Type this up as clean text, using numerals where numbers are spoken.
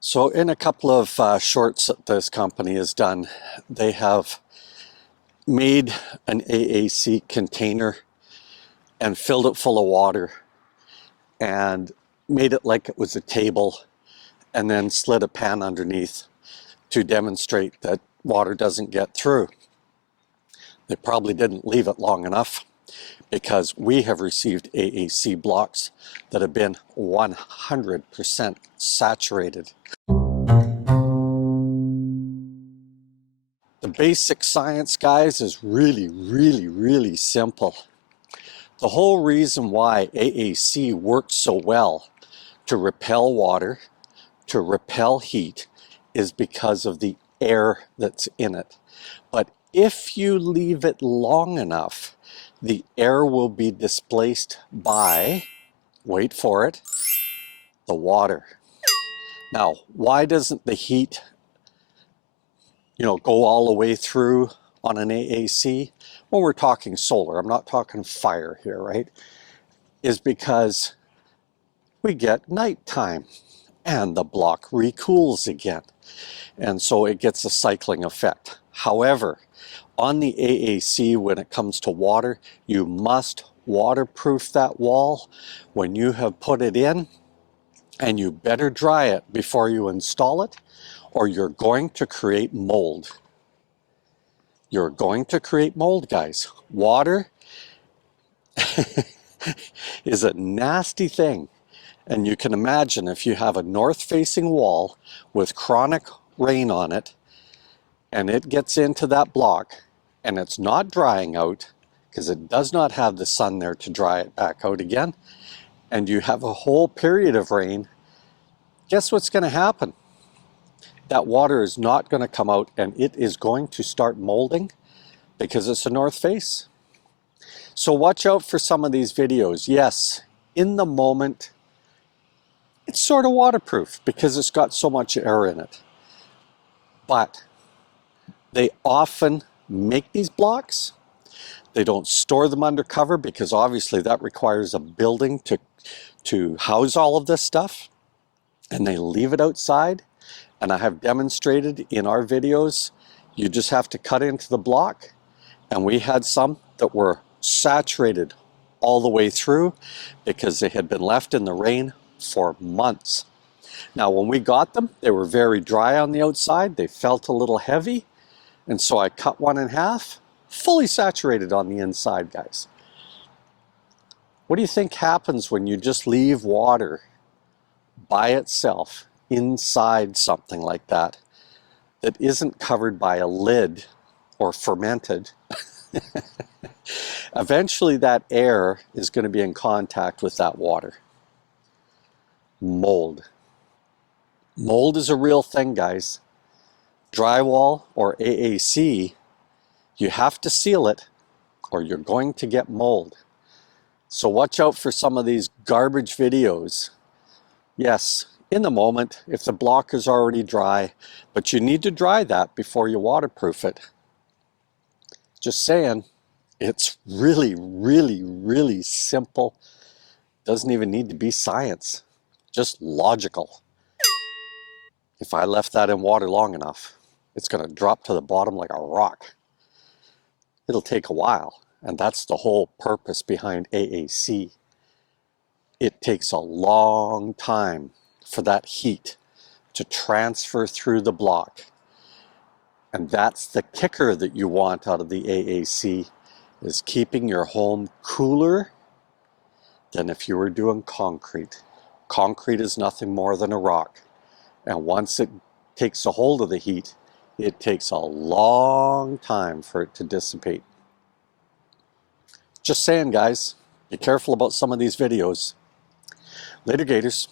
So in a couple of shorts that this company has done, they have made an AAC container and filled it full of water and made it like it was a table and then slid a pan underneath to demonstrate that water doesn't get through. They probably didn't leave it long enough because we have received AAC blocks that have been 100% saturated. The basic science, guys, is really simple. The whole reason why AAC works so well to repel water, to repel heat, is because of the air that's in it. But if you leave it long enough, the air will be displaced by, wait for it, the water. Now, why doesn't the heat go all the way through on an AAC? When we're talking solar, I'm not talking fire here, right? Is because we get nighttime and the block recools again. And so it gets a cycling effect. However, on the AAC, when it comes to water, you must waterproof that wall when you have put it in, and you better dry it before you install it, or you're going to create mold. You're going to create mold, guys. Water is a nasty thing. And you can imagine if you have a north-facing wall with chronic rain on it, and it gets into that block, and it's not drying out, because it does not have the sun there to dry it back out again, and you have a whole period of rain, guess what's going to happen? That water is not going to come out, and it is going to start molding because it's a north face. So watch out for some of these videos. Yes, in the moment, it's sort of waterproof because it's got so much air in it. But they often make these blocks. They don't store them under cover because obviously that requires a building to house all of this stuff. And they leave it outside. And I have demonstrated in our videos, you just have to cut into the block. And we had some that were saturated all the way through because they had been left in the rain for months. Now, when we got them, they were very dry on the outside. They felt a little heavy. And so I cut one in half, fully saturated on the inside, guys. What do you think happens when you just leave water by itself inside something like that that isn't covered by a lid or fermented? Eventually that air is going to be in contact with that water. Mold. Mold is a real thing, guys. Drywall or AAC, you have to seal it or you're going to get mold. So watch out for some of these garbage videos. Yes, in the moment, if the block is already dry, but you need to dry that before you waterproof it. Just saying, it's really simple. Doesn't even need to be science, just logical. If I left that in water long enough, it's going to drop to the bottom like a rock. It'll take a while, and that's the whole purpose behind AAC. It takes a long time for that heat to transfer through the block. And that's the kicker that you want out of the AAC, is keeping your home cooler than if you were doing concrete. Concrete is nothing more than a rock. And once it takes a hold of the heat, it takes a long time for it to dissipate. Just saying, guys, be careful about some of these videos. Later, Gators.